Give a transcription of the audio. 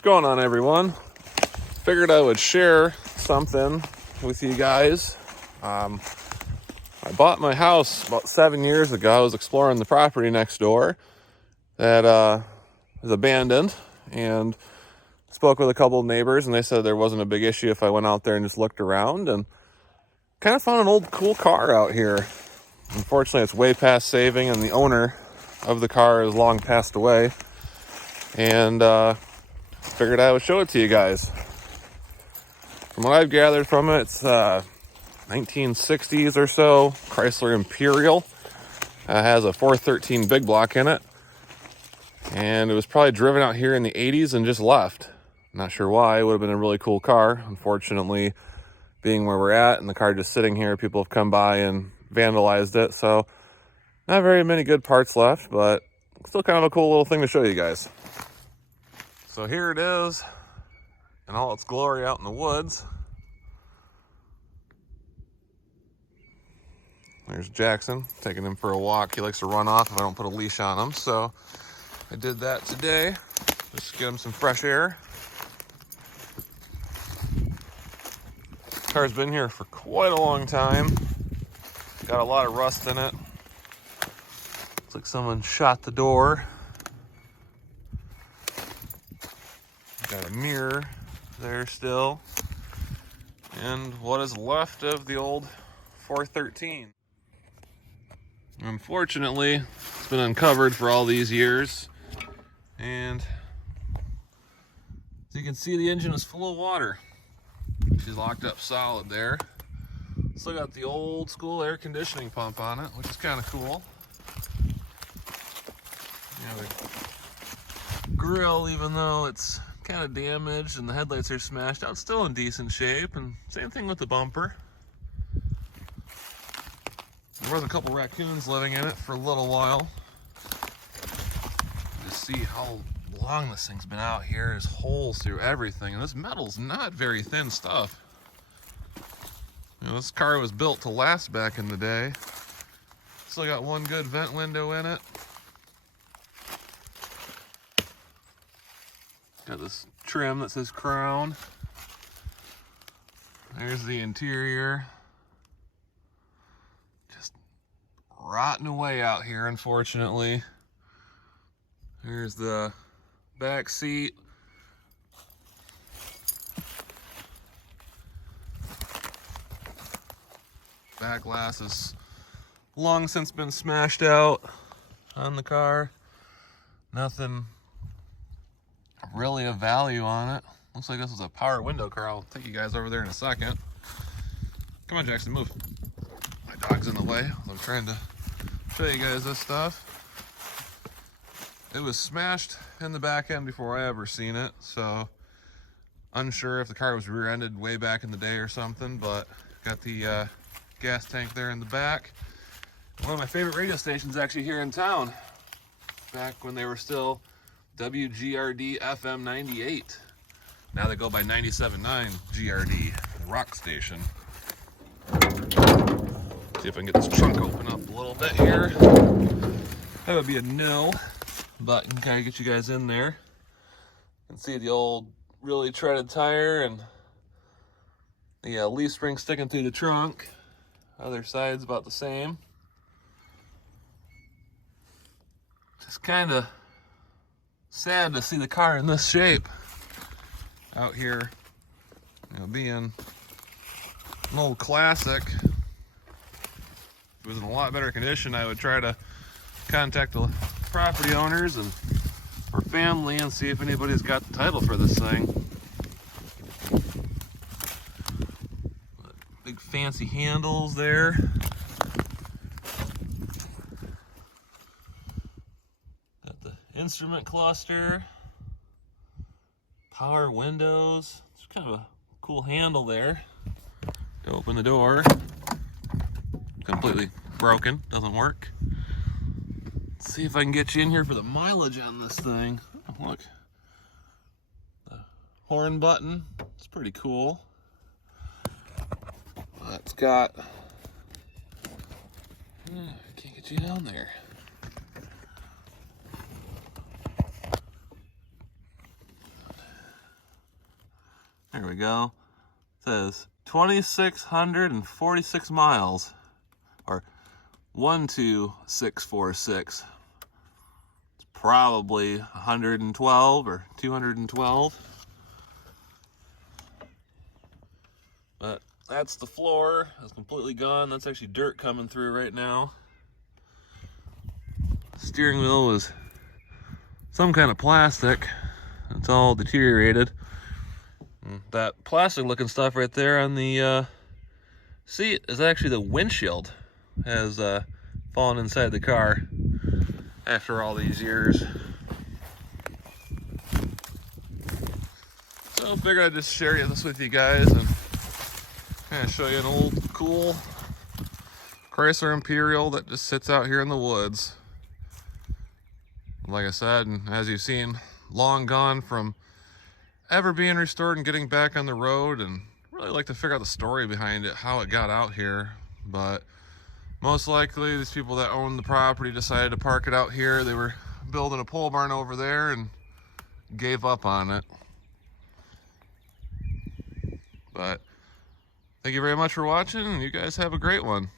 What's going on, everyone? Figured I would share something with you guys. I bought my house about 7 years ago. I was exploring the property next door that is abandoned, and spoke with a couple of neighbors, and they said there wasn't a big issue if I went out there and just looked around, and kind of found an old cool car out here. Unfortunately, it's way past saving, and the owner of the car has long passed away, and figured I would show it to you guys. From what I've gathered from it, it's 1960s or so, Chrysler Imperial. Has a 413 big block in it, and it was probably driven out here in the 80s and just left. Not sure why. It would have been a really cool car. Unfortunately, being where we're at and the car just sitting here, people have come by and vandalized it, so not very many good parts left, but still kind of a cool little thing to show you guys. So here it is in all its glory out in the woods. There's Jackson, taking him for a walk. He likes to run off if I don't put a leash on him, so I did that today, just to get him some fresh air. Car's been here for quite a long time. Got a lot of rust in it. Looks like someone shot the door. Got a mirror there still. And what is left of the old 413. Unfortunately, it's been uncovered for all these years. And as you can see, the engine is full of water. She's locked up solid there. Still got the old school air conditioning pump on it, which is kind of cool. The grill, even though it's kind of damaged and the headlights are smashed out, still in decent shape. And same thing with the bumper. There was a couple raccoons living in it for a little while. You see how long this thing's been out here. There's holes through everything, and this metal's not very thin stuff. You know, this car was built to last back in the day. Still got one good vent window in it. Got this trim that says Crown. There's the interior. Just rotting away out here, unfortunately. Here's the back seat. Back glass is long since been smashed out on the car. Nothing really of value on it. Looks like this is a power window car. I'll take you guys over there in a second. Come on, Jackson, move. My dog's in the way. I'm trying to show you guys this stuff. It was smashed in the back end before I ever seen it, so unsure if the car was rear-ended way back in the day or something, but got the gas tank there in the back. One of my favorite radio stations actually here in town, back when they were still WGRD FM 98. Now they go by 97.9 GRD, rock station. See if I can get this trunk open up a little bit here. That would be a no, but can kind of get you guys in there. You can see the old really treaded tire and the leaf spring sticking through the trunk. Other side's about the same. Just kind of sad to see the car in this shape out here, you know, being an old classic. If it was in a lot better condition, I would try to contact the property owners and or family and see if anybody's got the title for this thing. Big fancy handles there. Got the instrument cluster, power windows. It's kind of a cool handle there to open the door. Completely broken, doesn't work. Let's see if I can get you in here for the mileage on this thing. Oh, look, the horn button, it's pretty cool. It's got, I can't get you down there. There we go. It says 2,646 miles, or 12646. It's probably 112 or 212. But that's the floor. It's completely gone. That's actually dirt coming through right now. Steering wheel was some kind of plastic. It's all deteriorated. That plastic looking stuff right there on the seat is actually the windshield. Has fallen inside the car after all these years. So I figured I'd just share this with you guys and kind of show you an old cool Chrysler Imperial that just sits out here in the woods. Like I said, and as you've seen, long gone from ever being restored and getting back on the road, and really like to figure out the story behind it, how it got out here. But most likely these people that owned the property decided to park it out here. They were building a pole barn over there and gave up on it. But thank you very much for watching, and you guys have a great one.